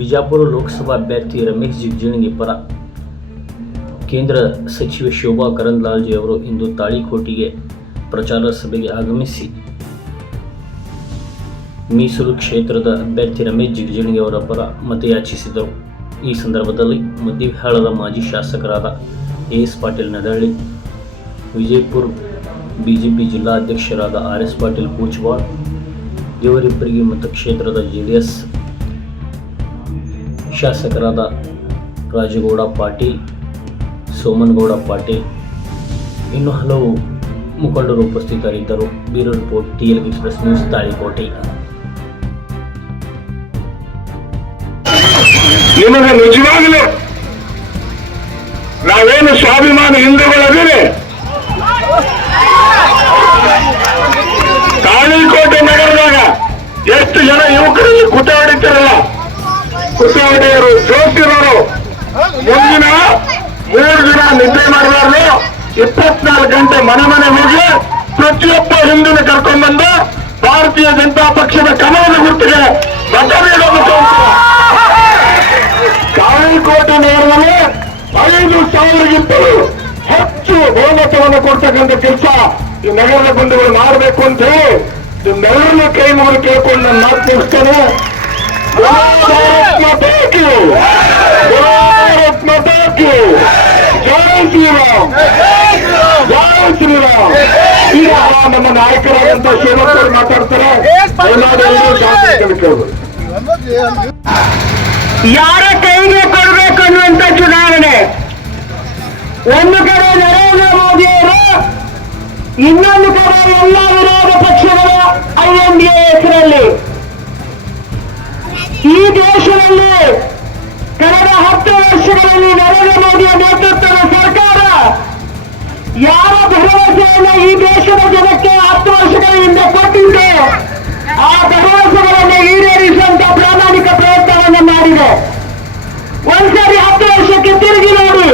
ಬಿಜಾಪುರ ಲೋಕಸಭಾ ಅಭ್ಯರ್ಥಿ ರಮೇಶ್ ಜಿಗಜಿಣಗಿ ಪರ ಕೇಂದ್ರ ಸಚಿವೆ ಶೋಭಾ ಕರಂದ್ಲಾಜೆ ಅವರು ಇಂದು ತಾಳಿಕೋಟೆಗೆ ಪ್ರಚಾರ ಸಭೆಗೆ ಆಗಮಿಸಿ ಮೀಸಲು ಕ್ಷೇತ್ರದ ಅಭ್ಯರ್ಥಿ ರಮೇಶ್ ಜಿಗಜಿಣಗಿ ಅವರ ಪರ ಮತಯಾಚಿಸಿದರು. ಈ ಸಂದರ್ಭದಲ್ಲಿ ಮಧ್ಯವಿಹಾಳದ ಮಾಜಿ ಶಾಸಕರಾದ ಎಸ್ ಪಾಟೀಲ್ ನದಹಳ್ಳಿ, ವಿಜಯಪುರ ಬಿಜೆಪಿ ಜಿಲ್ಲಾಧ್ಯಕ್ಷರಾದ ಆರ್.ಎಸ್. ಪಾಟೀಲ್ ಕೂಚವಾಡ್ ಇವರಿಬ್ಬರಿಗೆ ಮತಕ್ಷೇತ್ರದ ಜೆಡಿಎಸ್ ಶಾಸಕರಾದ ರಾಜಗೌಡ ಪಾಟೀಲ್, ಸೋಮನಗೌಡ ಪಾಟೀಲ್ ಇನ್ನು ಹಲವು ಮುಖಂಡರು ಉಪಸ್ಥಿತರಿದ್ದರು. Bureau report, TLK express news, Talikote. ನಿಮಗೆ ನಿಜವಾಗಲೂ ನಾವೇನು ಸ್ವಾಭಿಮಾನ ಹಿಂದೂಗಳಾದರೆ ತಾಳಿಕೋಟೆ ನಗರದಾಗ ಎಷ್ಟು ಜನ ಯುವಕರಲ್ಲಿ ಕುಟ ಹೊಡಿತಾರಲ್ಲ, ಕುಟ ಹೊಡೆಯರು ಜೋತಿರೋರು ಮುಂದಿನ 3 ದಿನ ನಿದ್ದೆ ಮಾಡಬಾರ್ದು. 24 ಗಂಟೆ ಮನೆ ಮನೆ ಹೋಗಿ ಪ್ರತಿಯೊಬ್ಬ ಹಿಂದೂನ ಕರ್ಕೊಂಡ್ಬಂದು ಭಾರತೀಯ ಜನತಾ ಪಕ್ಷದ ಕಮಲದ ಗುರುತಿಗೆ ಮತ ನೀಡೋದು. ತಾಳಿಕೋಟೆ ನಗರದಲ್ಲಿ 5,000ಗಿಂತಲೂ ಹೆಚ್ಚು ಬಹುಮತವನ್ನು ಕೊಡ್ತಕ್ಕಂಥ ಕೆಲಸ ಈ ನಗರದ ಬಂಧುಗಳು ಮಾಡಬೇಕು ಅಂತ ಹೇಳಿ ನಿಮ್ಮೆಲ್ಲರನ್ನ ಕೈ ಮುಗಿದು ಕೇಳ್ಕೊಂಡು ನಾನು ಮಾತು ಮುಗಿಸ್ತೇನೆ. ಜೈ ಶ್ರೀರಾಮ್, ಜೈ ಶ್ರೀರಾಮ್. ಈಗ ನಮ್ಮ ನಾಯಕರಾದಂತ ಶಿವಮೊಗ್ಗರು ಮಾತಾಡ್ತಾರೆ. ಯಾರ ಕೈಗೆ ಕೊಡಬೇಕು ಅನ್ನುವಂತ ಚುನಾವಣೆ. ಒಂದು ಕಡೆ ನರೇಂದ್ರ ಮೋದಿ ಅವರು, ಇನ್ನೊಂದು ಕಡೆ ಎಲ್ಲ ವಿರೋಧ ಪಕ್ಷಗಳ INDA ಹೆಸರಲ್ಲಿ ಈ ದೇಶದಲ್ಲಿ ಕಳೆದ 10 ವರ್ಷಗಳಲ್ಲಿ ನರೇಂದ್ರ ಮೋದಿಯ ನೇತೃತ್ವದ ಸರ್ಕಾರ ಯಾವ ಭರವಸೆಯನ್ನು ಈ ದೇಶದ ಜನಕ್ಕೆ 10 ವರ್ಷಗಳ ಹಿಂದೆ ಕೊಟ್ಟಿದ್ದು ಆ ಭರವಸೆಗಳನ್ನು ಈಡೇರಿಸುವಂತ ಪ್ರಾಮಾಣಿಕ ಪ್ರಯತ್ನವನ್ನು ಮಾಡಿದೆ. ಒಂದ್ಸರಿ 10 ವರ್ಷಕ್ಕೆ ತಿರುಗಿ ನೋಡಿ.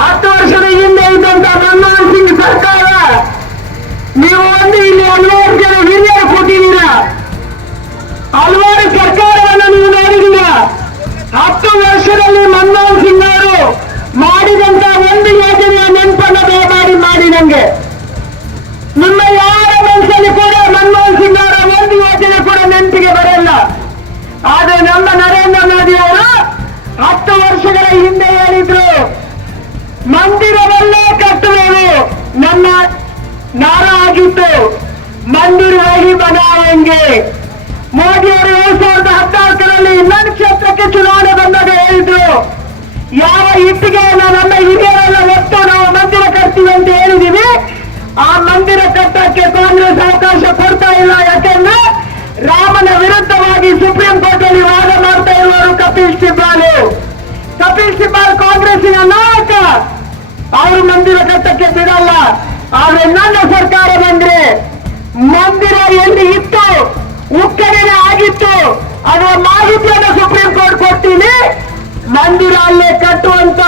10 ವರ್ಷದ ಹಿಂದೆ ಇದ್ದಂತ ಮನಮೋಹನ್ ಸಿಂಗ್ ಸರ್ಕಾರ, ನೀವು ಇಲ್ಲಿ 40 ಜನ ಹಿರಿಯರು ಕೊಟ್ಟಿದ್ದೀರಾ, ಹಲವಾರು ಸರ್ಕಾರವನ್ನು ನೀವು ನೋಡಿದ್ದೀರಾ. 10 ವರ್ಷದಲ್ಲಿ ಮನಮೋಹನ್ ಸಿಂಗ್ ಅವರು ಮಾಡಿದಂತ ಒಂದು ಯೋಜನೆಯ ನೆನಪನ್ನು ದಯಮಾಡಿ ಮಾಡಿ ನಂಗೆ. ನಿಮ್ಮ ಯಾರ ಮನಸ್ಸಲ್ಲಿ ಕೂಡ ಮನಮೋಹನ್ ಸಿಂಗ್ ಅವರ ಒಂದು ಯೋಜನೆ ಕೂಡ ನೆನಪಿಗೆ ಬರಲ್ಲ. ಆದ್ರೆ ನಮ್ಮ ನರೇಂದ್ರ ಮೋದಿ ಅವರು 10 ವರ್ಷಗಳ ಹಿಂದೆ ಹೇಳಿದ್ರು, ಮಂದಿರವಲ್ಲೇ ಕಟ್ಟುವೆವು. ನಮ್ಮ ನಾರ ಆಗಿತ್ತು, ಮಂದಿರ ವಹಿ ಬನಾವೆಂಗೆ. ಮೋದಿ ಅವರು 2014ರಲ್ಲಿ ನನ್ನ ಕ್ಷೇತ್ರಕ್ಕೆ ಚುನಾವಣೆ ಬಂದಾಗ ಹೇಳಿದ್ರು, ಯಾವ ಇಟ್ಟಿಗೆಯನ್ನು ನಮ್ಮ ಹಿರಿಯರೆಲ್ಲ ಒಟ್ಟು ನಾವು ಮಂದಿರ ಕಟ್ತೀವಿ ಅಂತ ಹೇಳಿದೀವಿ, ಆ ಮಂದಿರ ಕಟ್ಟಕ್ಕೆ ಕಾಂಗ್ರೆಸ್ ಅವಕಾಶ ಕೊಡ್ತಾ ಇಲ್ಲ. ಯಾಕೆಂದ್ರೆ ರಾಮನ ವಿರುದ್ಧವಾಗಿ ಸುಪ್ರೀಂ ಕೋರ್ಟ್ ಅಲ್ಲಿ ವಾದ ಮಾಡ್ತಾ ಇರುವರು ಕಪಿಲ್ ಸಿಬ್ಬಾಲ್ ಕಾಂಗ್ರೆಸ್ಸಿನ ನಾಯಕ. ಅವರು ಮಂದಿರ ಕಟ್ಟಕ್ಕೆ ಬಿಡಲ್ಲ. ಆದ್ರೆ ನನ್ನ ಸರ್ಕಾರ ಬಂದ್ರೆ ಮಂದಿರ ಎಲ್ಲಿ ಇತ್ತು, ಉಕ್ಕಡನೆ ಆಗಿತ್ತು, ಅದರ ಮಾಹಿತಿಯನ್ನು ಸುಪ್ರೀಂ ಕೋರ್ಟ್ ಕೊಡ್ತೀನಿ, ಮಂದಿರ ಅಲ್ಲೇ ಕಟ್ಟುವಂತ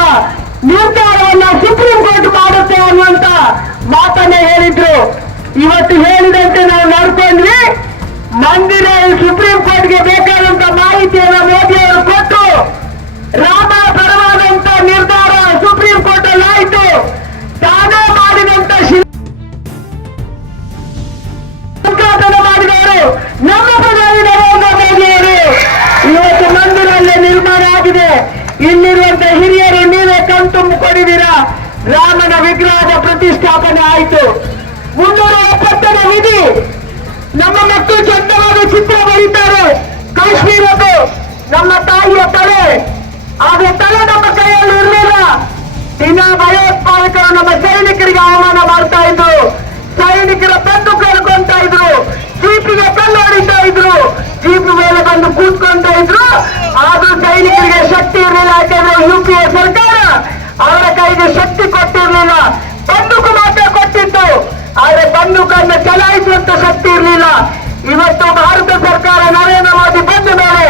ನಿರ್ಧಾರವನ್ನ ಸುಪ್ರೀಂ ಕೋರ್ಟ್ ಮಾಡುತ್ತೆ ಅನ್ನುವಂತ ಮಾತನ್ನ ಹೇಳಿದ್ರು. ಇವತ್ತು ಹೇಳಿದಂತೆ ನಾವು ನಡ್ಕೊಂಡ್ವಿ. ಮಂದಿರ ಸುಪ್ರೀಂ ಕೋರ್ಟ್ಗೆ ಬೇಕಾದಂತ ಮಾಹಿತಿಯನ್ನು ಮೋದಿ ಅವರು ಕೊಟ್ಟು ರಾಮ ಪರವಾದಂತ ನಿರ್ಧಾರ ಸುಪ್ರೀಂ ಕೋರ್ಟ್ ಅಲ್ಲಿ ಆಯ್ತು. ತಾನೇ ಮಾಡಿದಂತ ಸಂಘಟನೆ ಮಾಡಿದವರು ನಮ್ಮ ಪ್ರಧಾನಿ ನರೇಂದ್ರ ಮೋದಿ ಅವರು. ಇವತ್ತು ಮಂದಿರಲ್ಲೇ ನಿರ್ಮಾಣ ಆಗಿದೆ. ಇಲ್ಲಿರುವಂತ ಹಿರಿಯರು ನೀವೇ ಕಣ್ತುಂಬ ಕೊಡಿದ್ದೀರಾ. ರಾಮನ ವಿಗ್ರಹದ ಪ್ರತಿಷ್ಠಾಪನೆ ಆಯಿತು. 370ನೇ ವಿಧಿ. ನಮ್ಮ ಮಕ್ಕಳು ಚಂದವಾದ ಚಿತ್ರ ಬರೀತಾರೆ. ಕಾಶ್ಮೀರದ್ದು ನಮ್ಮ ತಾಯಿಯ ತಲೆ, ಆದ್ರೆ ತಲೆ ನಮ್ಮ ಕೈಯಲ್ಲಿ ಇರಲಿಲ್ಲ. ದಿನ ಭಯೋತ್ಪಾದಕರು ನಮ್ಮ ಸೈನಿಕರಿಗೆ ಅವಮಾನ ಮಾಡ್ತಾ ಇದ್ರು, ಸೈನಿಕರ ಬೆನ್ನು ಕಳ್ಕೊಂತ ಇದ್ರು, ಜೀಪಿಗೆ ಕಲ್ಲು ಹೊಡಿತಾ ಇದ್ರು, ಜೀಪ್ ಮೇಲೆ ಬಂದು ಕೂತ್ಕೊಂತ ಇದ್ರು. ಆದ್ರೂ ಸೈನಿಕರಿಗೆ ಶಕ್ತಿ ಇರಲಿಲ್ಲ. ಯಾಕೆಂದ್ರೆ UPA ಸರ್ಕಾರ ಅವರ ಕೈಗೆ ಶಕ್ತಿ ಕೊಟ್ಟಿರ್ಲಿಲ್ಲ. ಬಂದೂಕು ಮಾತ್ರ ಕೊಟ್ಟಿತ್ತು, ಆದ್ರೆ ಬಂದೂಕನ್ನು ಚಲಾಯಿಸುವಂತ ಶಕ್ತಿ ಇರಲಿಲ್ಲ. ಇವತ್ತು ಭಾರತ ಸರ್ಕಾರ ನರೇಂದ್ರ ಮೋದಿ ಬಂದ ಮೇಲೆ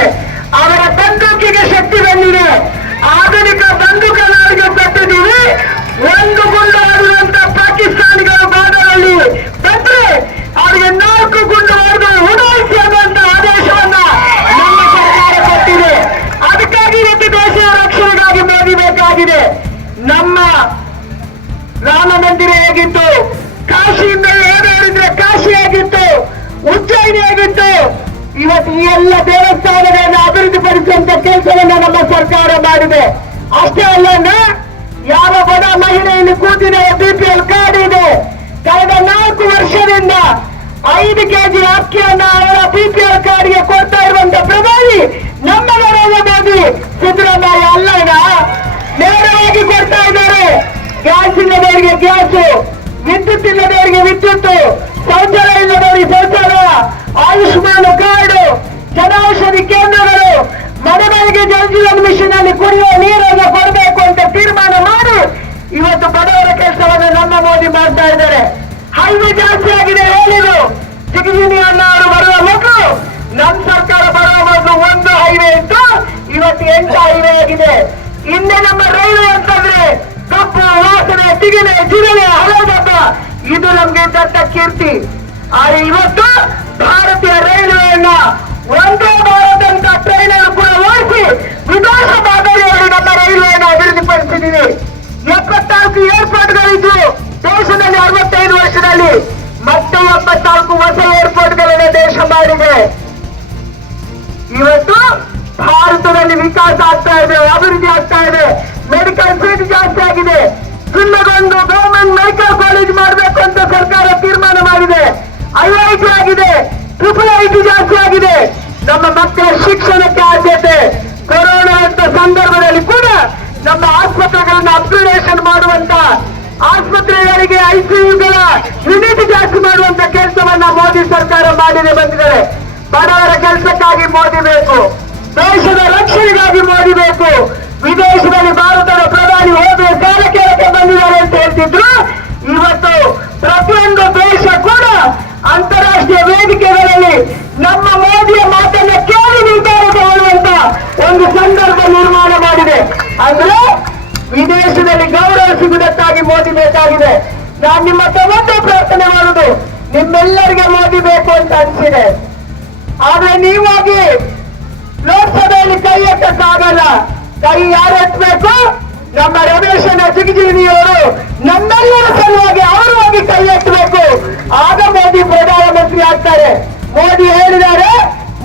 ಅವರ ಬಂದೂಕಿಗೆ ಶಕ್ತಿ ಬಂದಿದೆ. ಆಧುನಿಕ ಬಂದೂಕಗಳಿಗೆ ಕೊಟ್ಟಿದ್ದೀವಿ. ಒಂದು ಗುಂಡು ಆಡಿರುವಂತ ಪಾಕಿಸ್ತಾನಿಗಳು ಬಾರ್ಡರಲ್ಲಿ ಬಂದ್ರೆ ಅವರಿಗೆ 4 ಗುಂಡು ಹೊಡೆದು ಉಡಾಯಿಸಿ ಅನ್ನುವಂತ ಆದೇಶವನ್ನ ನಮ್ಮ ಸರ್ಕಾರ ಕೊಟ್ಟಿದೆ. ಇವತ್ತು ಈ ಎಲ್ಲ ದೇವಸ್ಥಾನಗಳನ್ನು ಅಭಿವೃದ್ಧಿಪಡಿಸುವಂತ ಕೆಲಸವನ್ನ ನಮ್ಮ ಸರ್ಕಾರ ಮಾಡಿದೆ. ಅಷ್ಟೇ ಅಲ್ಲ, ಯಾವ ಬಡ ಮಹಿಳೆಯಲ್ಲಿ ಕೂತಿದೆ ಬಿಪಿಎಲ್ ಕಾರ್ಡ್ ಇದೆ, ಕಳೆದ 4 ವರ್ಷದಿಂದ 5 ಕೆಜಿ ಅಕ್ಕಿಯನ್ನ ಅವರ ಬಿಪಿಎಲ್ ಕಾರ್ಡ್ಗೆ ಕೊಡ್ತಾ ಇರುವಂತ ಪ್ರಧಾನಿ ನಮ್ಮ ನರೇಂದ್ರ ಮೋದಿ ಸಿದ್ದರಾಮಯ್ಯ ಅಲ್ಲ, ನೇರವಾಗಿ ಕೊಡ್ತಾ ಇದ್ದಾರೆ. ಗ್ಯಾಸ್ ಇಲ್ಲದವರಿಗೆ ಗ್ಯಾಸು, ವಿದ್ಯುತ್ ಇಲ್ಲದವರಿಗೆ ವಿದ್ಯುತ್, ಶೌಚಾಲಯ ಇಲ್ಲದವರಿಗೆ ಶೌಚಾಲಯ, ಆಯುಷ್ಮಾನ್ ಕಾರ್ಡ್, ಜನೌಷಧಿ ಕೇಂದ್ರಗಳು, ಮನೆ ಮನೆಗೆ ಜಲ್ ಜೀವನ್ ಮಿಷನ್ ಅಲ್ಲಿ ಕುಡಿಯುವ ನೀರನ್ನು ಕೊಡಬೇಕು ಅಂತ ತೀರ್ಮಾನ ಮಾಡಿ ಇವತ್ತು ಬಡವರ ಕೆಲಸವನ್ನು ನಮ್ಮ ಮೋದಿ ಮಾಡ್ತಾ ಇದ್ದಾರೆ. ಹೈವೇ ಜಾಸ್ತಿ ಆಗಿದೆ. ಹೇಳಿದ್ರು ಚಿಕ್ಕಜಿನಿ ಅಣ್ಣ ಅವರು ಬರುವ ಮೊದಲು, ನಮ್ಮ ಸರ್ಕಾರ ಬರುವ ಮೊದಲು 1 ಹೈವೇ ಇತ್ತು, ಇವತ್ತು 8 ಹೈವೇ ಆಗಿದೆ. ಹಿಂದೆ ನಮ್ಮ ರೈಲ್ವೆ ಅಂತಂದ್ರೆ ಕಪ್ಪು ವಾಸನೆ, ತಿಗಿಲೆ, ಜಿರಳೆ, ಹಳದಬ್ಬ, ಇದು ನಮ್ಗೆ ದೊಡ್ಡ ಕೀರ್ತಿ. ಆದರೆ ಇವತ್ತು ಭಾರತೀಯ ರೈಲ್ವೆಯನ್ನ ಒಂದೇ ಭಾರತ ಅಂತ ಟ್ರೈನ್ ಅನ್ನು ಕೂಡ ಓಡಿಸಿ ವಿದೇಶ ಮಾದರಿಯಲ್ಲಿ ನಮ್ಮ ರೈಲ್ವೆಯನ್ನು ಅಭಿವೃದ್ಧಿಪಡಿಸಿದ್ದೀವಿ. 74 ಏರ್ಪೋರ್ಟ್ಗಳಿದ್ದು ದೇಶದಲ್ಲಿ 65 ವರ್ಷದಲ್ಲಿ, ಮತ್ತೆ 74 ಹೊಸ ಏರ್ಪೋರ್ಟ್ಗಳನ್ನು ದೇಶ ಮಾಡಿದೆ. ಇವತ್ತು ಭಾರತದಲ್ಲಿ ವಿಕಾಸ ಆಗ್ತಾ ಇದೆ, ಅಭಿವೃದ್ಧಿ ಆಗ್ತಾ ಇದೆ. ಮೆಡಿಕಲ್ ಸೀಟ್ ಜಾಸ್ತಿ ಆಗಿದೆ. ಜಿಲ್ಲೆಗೊಂದು ಗವರ್ಮೆಂಟ್ ಮೆಡಿಕಲ್ ಕಾಲೇಜ್ ಮಾಡಬೇಕು ಅಂತ ಸರ್ಕಾರ ತೀರ್ಮಾನ ಮಾಡಿದೆ. IIT ಆಗಿದೆ, IIT ಜಾಸ್ತಿ ಆಗಿದೆ. ನಮ್ಮ ಮಕ್ಕಳ ಶಿಕ್ಷಣಕ್ಕೆ ಆದ್ಯತೆ. ಕೊರೋನಾ ಅಂತ ಸಂದರ್ಭದಲ್ಲಿ ಕೂಡ ನಮ್ಮ ಆಸ್ಪತ್ರೆಗಳನ್ನು ಅಪ್ಗ್ರೇಡೇಷನ್ ಮಾಡುವಂತ, ಆಸ್ಪತ್ರೆಗಳಿಗೆ ICUಗಳ ಯೂನಿಟ್ ಜಾಸ್ತಿ ಮಾಡುವಂತ ಕೆಲಸವನ್ನ ಮೋದಿ ಸರ್ಕಾರ ಮಾಡಿದೆ ಬಂದಿದ್ದಾರೆ. ಬಡವರ ಕೆಲಸಕ್ಕಾಗಿ ಮೋದಿ ಬೇಕು, ದೇಶದ ರಕ್ಷಣೆಗಾಗಿ ಮೋದಿ ಬೇಕು. ವಿದೇಶದಲ್ಲಿ ಭಾರತದ ಪ್ರಧಾನಿ ಹೋಗಿ ಸಾಲ ಕೇಳಕ್ಕೆ ಬಂದಿದ್ದಾರೆ ಅಂತ ಹೇಳ್ತಿದ್ರು. ಇವತ್ತು ಪ್ರತಿಯೊಂದು ದೇಶ ಕೂಡ ಅಂತಾರಾಷ್ಟ್ರೀಯ ವೇದಿಕೆಗಳಲ್ಲಿ ನಮ್ಮ ಮೋದಿಯ ಮಾತನ್ನ ಕೇಳಿ ನಿರ್ಧಾರ ತಗೊಳ್ಳುವಂತ ಒಂದು ಸಂದರ್ಭ ನಿರ್ಮಾಣ ಮಾಡಿದೆ. ಅಂದ್ರೆ ವಿದೇಶದಲ್ಲಿ ಗೌರವ ಸಿಗುವುದಕ್ಕಾಗಿ ಮೋದಿ ಬೇಕಾಗಿದೆ. ನಾನು ನಿಮ್ಮ ಒಂದೇ ಪ್ರಾರ್ಥನೆ ಮಾಡುದು, ನಿಮ್ಮೆಲ್ಲರಿಗೆ ಮೋದಿ ಬೇಕು ಅಂತ ಅನಿಸಿದೆ. ಆದ್ರೆ ನೀವಾಗಿ ಲೋಕಸಭೆಯಲ್ಲಿ ಕೈ ಎತ್ತಕ್ಕಾಗಲ್ಲ. ಕೈ ಯಾರು ಎತ್ತಬೇಕು? ನಮ್ಮ ರಮೇಶನ ಜಿಗಜಿಗಿನಿಯವರು ನಮ್ಮೆಲ್ಲರ ಸಲುವಾಗಿ ಅವರು ಹೋಗಿ ಕೈ ಎತ್ತಬೇಕು. ಆಗ ಮೋದಿ ಪ್ರಧಾನಮಂತ್ರಿ ಆಗ್ತಾರೆ. ಮೋದಿ ಹೇಳಿದ್ದಾರೆ,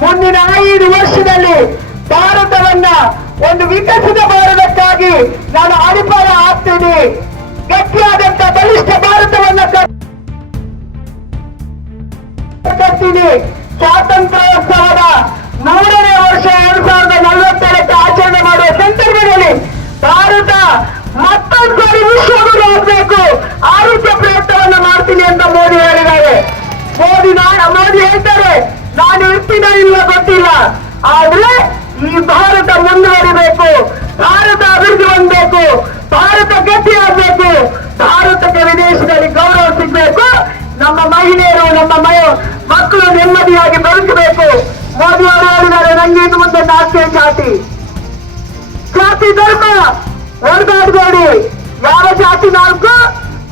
ಮುಂದಿನ 5 ವರ್ಷದಲ್ಲಿ ಭಾರತವನ್ನ ಒಂದು ವಿಕಸಿತ ಭಾರತಕ್ಕಾಗಿ ನಾನು ಅಡಿಪಾಯ ಹಾಕ್ತೀನಿ, ಗಟ್ಟಿಯಾದಂತ ಬಲಿಷ್ಠ ಭಾರತವನ್ನ ಕಟ್ತೀನಿ. ಸ್ವಾತಂತ್ರ್ಯೋತ್ಸವದ 100ನೇ ವರ್ಷ 2047 ಆಚರಣೆ ಮಾಡುವ ಸಂದರ್ಭದಲ್ಲಿ ಭಾರತ ಮತ್ತೊಂದ್ಸರಿ ವಿಶ್ವಗುರು ಹೋಗ್ಬೇಕು, ಆ ರೀತಿಯ ಪ್ರಯತ್ನವನ್ನ ಮಾಡ್ತೀನಿ ಅಂತ ಮೋದಿ ಹೇಳಿದ್ದಾರೆ. ಮೋದಿ ಹೇಳ್ತಾರೆ, ನಾನು ಇರ್ತೀನ ಇಲ್ಲ ಗೊತ್ತಿಲ್ಲ, ಆದ್ರೆ ಈ ಭಾರತ ಮುಂದುವರಿಬೇಕು, ಭಾರತ ಅಭಿವೃದ್ಧಿ ಹೊಂದಬೇಕು, ಭಾರತ ಗಟ್ಟಿಯಾಗಬೇಕು, ಭಾರತಕ್ಕೆ ವಿದೇಶದಲ್ಲಿ ಗೌರವ ಸಿಗಬೇಕು, ನಮ್ಮ ಮಹಿಳೆಯರು ನಮ್ಮ ಮಕ್ಕಳು ನೆಮ್ಮದಿಯಾಗಿ ಬದುಕಬೇಕು. ಮೋದಿ ಅವರು ಹೇಳಿದ್ದಾರೆ, ನಂಗೆ ಇನ್ನು ಮುಂದೆ 4 ಜಾತಿ ಧರ್ಮ ಹೊರದಾಡಬೇಡಿ. ಯಾವ ಜಾತಿ 4?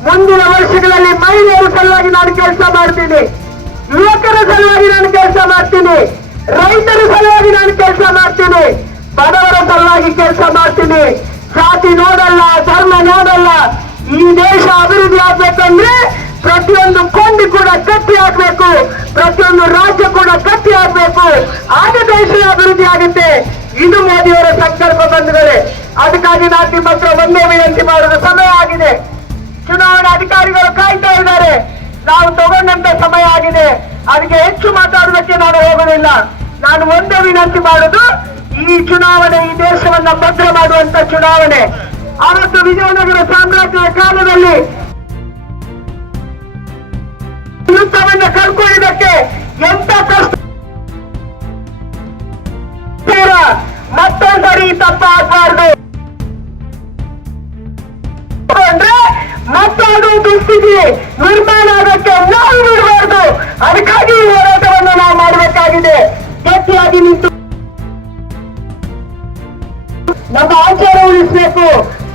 ಮುಂದಿನ ವರ್ಷಗಳಲ್ಲಿ ಮಹಿಳೆಯರ ಸಲುವಾಗಿ ನಾನು ಕೆಲಸ ಮಾಡ್ತೀನಿ, ಯುವಕರ ಸಲುವಾಗಿ ನಾನು ಕೆಲಸ ಮಾಡ್ತೀನಿ, ರೈತರ ಸಲುವಾಗಿ ನಾನು ಕೆಲಸ ಮಾಡ್ತೀನಿ, ಬಡವರ ಸಲುವಾಗಿ ಕೆಲಸ ಮಾಡ್ತೀನಿ. ಜಾತಿ ನೋಡಲ್ಲ, ಧರ್ಮ ನೋಡಲ್ಲ. ಈ ದೇಶ ಅಭಿವೃದ್ಧಿ ಆಗ್ಬೇಕಂದ್ರೆ ಪ್ರತಿಯೊಂದು ಕೊಂಡಿ ಕೂಡ ಕಟ್ಟಿ ಆಗ್ಬೇಕು, ಪ್ರತಿಯೊಂದು ರಾಜ್ಯ ಕೂಡ ಕಟ್ಟಿ ಆಗ್ಬೇಕು, ಆಗ ದೇಶದ ಅಭಿವೃದ್ಧಿ ಆಗುತ್ತೆ. ಇದು ಮೋದಿಯವರ ಸಂಕಲ್ಪ ಬಂಧುಗಳೇ. ಅದಕ್ಕಾಗಿ ನಾನು ನಿಮ್ಮ ಹತ್ರ ಒಂದೇ ವಿನಂತಿ ಮಾಡುವ ಸಮಯ ಆಗಿದೆ. ಚುನಾವಣಾ ಅಧಿಕಾರಿಗಳು ಕಾಯ್ತಾ ಇದ್ದಾರೆ. ನಾವು ತಗೊಂಡಂತ ಸಮಯ ಆಗಿದೆ. ಅದಕ್ಕೆ ಹೆಚ್ಚು ಮಾತಾಡೋದಕ್ಕೆ ನಾನು ಹೋಗೋದಿಲ್ಲ. ನಾನು ಒಂದೇ ವಿನಂತಿ ಮಾಡುದು, ಈ ಚುನಾವಣೆ ಈ ದೇಶವನ್ನ ಭದ್ರ ಮಾಡುವಂತ ಚುನಾವಣೆ. ಅವತ್ತು ವಿಜಯನಗರ ಸಾಮ್ರಾಜ್ಯದ ಕಾಲದಲ್ಲಿ ಯುದ್ಧವನ್ನ ಕಳ್ಕೊಳ್ಳುವುದಕ್ಕೆ ಎಂತ ಕಷ್ಟ, ಮತ್ತೊಂದ್ಸರಿ ತಪ್ಪಾಗಬಾರ್ದು ಅಂದ್ರೆ ಮತ್ತೊಂದು ದುಸ್ಥಿತಿ ನಿರ್ಮಾಣ ಆಗೋಕ್ಕೆ ನಾವು ಬಿಡಬಾರ್ದು. ಅದಕ್ಕಾಗಿ ಈ ಹೋರಾಟವನ್ನು ನಾವು ಮಾಡಬೇಕಾಗಿದೆ. ಗಟ್ಟಿಯಾಗಿ ನಿಂತು ನಮ್ಮ ಆಚಾರ ಉಳಿಸಬೇಕು,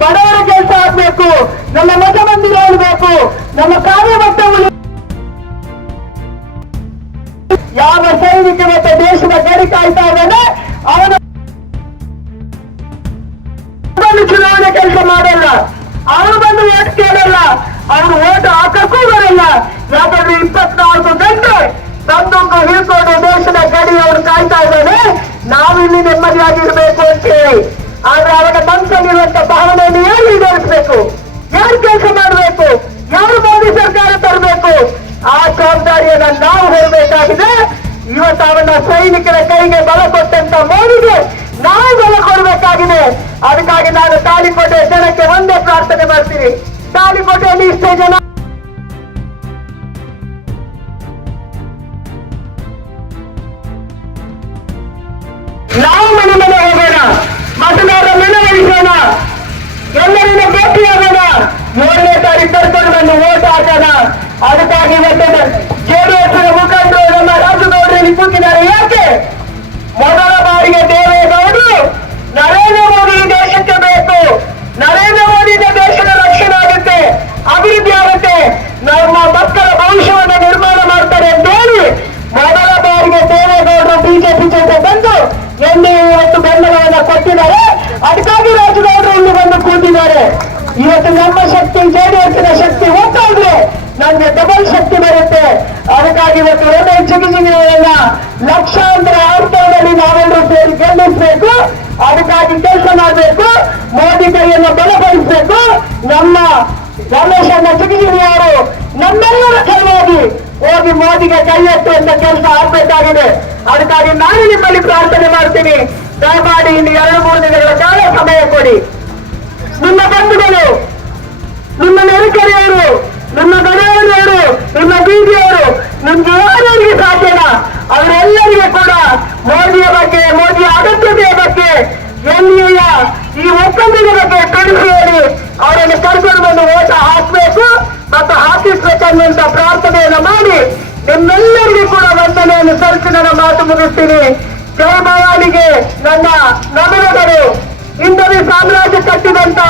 ಬಡವರ ಕೆಲಸ ಆಗ್ಬೇಕು, ನಮ್ಮ ಮತ ಮಂದಿರ ಉಳಿಬೇಕು, ನಮ್ಮ ಕಾರ್ಯಮಟ್ಟ ಯಾವ ಸೈನಿಕ ಮತ್ತೆ ದೇಶದ ಗಡಿ ಕಾಯ್ತಾ ಇದ್ದಾನೆ ಅವನು ಚುನಾವಣೆ ಕೆಲಸ ಮಾಡಲ್ಲ, ಅವನು ಬಂದು ಓಟ್ ಕೇಳಲ್ಲ, ಅವನು ಓಟ್ ಹಾಕಕ್ಕೂ ಬರಲ್ಲ. ಯಾಕಂದ್ರೆ 24 ಗಂಟೆ ಬಂದೂಕು ಹಿಡ್ಕೊಂಡು ದೇಶದ ಗಡಿ ಅವರು ಕಾಯ್ತಾ ಇದ್ದಾನೆ, ನಾವಿಲ್ಲಿ ನೆಮ್ಮದಿಯಾಗಿರ್ಬೇಕು ಅಂತ ಹೇಳಿ. ಆದ್ರೆ ಅವರ ಮನಸ್ಸಲ್ಲಿರುವಂತ ಭಾವನೆಯನ್ನು ಯಾರು ಈಡೇರಿಸಬೇಕು, ಯಾರು ಕೆಲಸ ಮಾಡಬೇಕು, ಯಾರು ಮೋದಿ ಸರ್ಕಾರ ತರಬೇಕು, ಆ ಜವಾಬ್ದಾರಿಯನ್ನ ನಾವು ಹೊರಬೇಕಾಗಿದೆ. ಇವತ್ತು ಅವನ ಸೈನಿಕರ ಕೈಗೆ ಬಲ ಕೊಟ್ಟಂತ ಮೋದಿಗೆ ನಾವು ಬಲ ಕೊಡಬೇಕಾಗಿದೆ. ಅದಕ್ಕಾಗಿ ನಾನು ತಾಳಿಕೋಟೆ ಜನಕ್ಕೆ ಒಂದೇ ಪ್ರಾರ್ಥನೆ ಮಾಡ್ತೀನಿ, ತಾಳಿಕೋಟೆಯಲ್ಲಿ ಇಷ್ಟೇ ಜನ ನಾವು ಮನೆ ಮನೆ ಹೋಗೋಣ, ಮತದಾರರ ಮನವೊಲಿಸೋಣ, ಎಲ್ಲರನ್ನ ಭೇಟಿಯಾಗೋಣ, 3ನೇ ತಾರೀಕು ಕರ್ಕೊಂಡು ಬಂದು ವೋಟ್ ಹಾಕೋಣ. ಅದಕ್ಕಾಗಿ ಇವತ್ತು ಜೆಡಿಎಸ್ ಮುಖಂಡರು ನಮ್ಮ ರಾಜಗೌಡರಲ್ಲಿ ಕೂತಿದ್ದಾರೆ. ಯಾಕೆ? ಮೊದಲ ಬಾರಿಗೆ ದೇವೇಗೌಡರು ನರೇಂದ್ರ ಮೋದಿ ದೇಶಕ್ಕೆ ಬೇಕು, ನರೇಂದ್ರ ಮೋದಿಯಿಂದ ದೇಶದ ರಕ್ಷಣೆ ಆಗುತ್ತೆ, ಅಭಿವೃದ್ಧಿ ಆಗುತ್ತೆ, ನಮ್ಮ ಮಕ್ಕಳ ಭವಿಷ್ಯವನ್ನು ನಿರ್ಮಾಣ ಮಾಡ್ತಾರೆ ಅಂತ ಹೇಳಿ ಮೊದಲ ಬಾರಿಗೆ ದೇವೇಗೌಡರು ಬಿಜೆಪಿ ಜೊತೆ ಬಂದು ಎನ್ಡಿ ಇವತ್ತು ಬೆಂಬಲವನ್ನು ಕೊಟ್ಟಿದ್ದಾರೆ. ಅದಕ್ಕಾಗಿ ರಾಜಗೌಡರು ಇಲ್ಲಿ ಬಂದು ಕೂತಿದ್ದಾರೆ. ಇವತ್ತು ನಮ್ಮ ಶಕ್ತಿ ಜೆಡಿಎಸ್ನ ಶಕ್ತಿ ಒಟ್ಟಾದ್ರೆ ನಮ್ಗೆ ಡಬಲ್ ಶಕ್ತಿ ಬರುತ್ತೆ. ಅದಕ್ಕಾಗಿ ಇವತ್ತು ರಮೇಶ್ ಜಿಗಜಿಗಿಯವರನ್ನ ಲಕ್ಷಾಂತರ ಅರ್ಥದಲ್ಲಿ ನಾವೆಲ್ಲರೂ ಸೇರಿ ಗೆಲ್ಲಿಸಬೇಕು. ಅದಕ್ಕಾಗಿ ಕೆಲಸ ಮಾಡಬೇಕು, ಮೋದಿ ಕೈಯನ್ನು ಬಲಪಡಿಸಬೇಕು. ನಮ್ಮ ರಮೇಶನ್ನ ಜಿಗಜಿಗಿಯವರು ನಮ್ಮೆಲ್ಲರ ಕೈಯಾಗಿ ಹೋಗಿ ಮೋದಿಗೆ ಕೈ ಎತ್ತುವಂತ ಕೆಲಸ ಆಗ್ಬೇಕಾಗಿದೆ. ಅದಕ್ಕಾಗಿ ನಾನು ನಿಮ್ಮಲ್ಲಿ ಪ್ರಾರ್ಥನೆ ಮಾಡ್ತೀನಿ, ದಯಮಾಡಿ ಇನ್ನು 2-3 ದಿನಗಳ ಕಾಲ ಸಮಯ ಕೊಡಿ. ನಿಮ್ಮ ಬಂಧುಗಳು, ನಿಮ್ಮ ನೆರೆಕೆರೆಯವರು, ನಿಮ್ಮ ಗಡಿಯವರು, ನಿಮ್ಮ ಬೀದಿಯವರು, ನಿಮ್ಗೆ ಯಾರ್ಯಾರಿಗೆ ಸಾಧ್ಯನಾ ಅವರೆಲ್ಲರಿಗೆ ಕೂಡ ಮೋದಿಯ ಬಗ್ಗೆ, ಮೋದಿಯ ಅಗತ್ಯತೆಯ ಬಗ್ಗೆ, ಎನ್ಡಿಎಯ ಈ ಒಪ್ಪಂದದ ಬಗ್ಗೆ ತಿಳಿಸಿ ಹೇಳಿ ಅವರನ್ನು ಕರ್ಕೊಂಡು ಬಂದು ಓಟ ಹಾಕಬೇಕು ಮತ್ತು ಹಾಕಿಸ್ಬೇಕನ್ನುವಂತ ಪ್ರಾರ್ಥನೆಯನ್ನು ಮಾಡಿ ನಿಮ್ಮೆಲ್ಲರಿಗೂ ಕೂಡ ವಂದನೆಯನ್ನು ಸಲ್ಲಿಸಿ ನನ್ನ ಮಾತು ಮುಗಿಸ್ತೀನಿ. ಜಯ ಭವಾನಿಗೆ ನನ್ನ ನಮನಗಳು. ಹಿಂದವಿ ಸಾಮ್ರಾಜ್ಯ ಕಟ್ಟಿದಂತ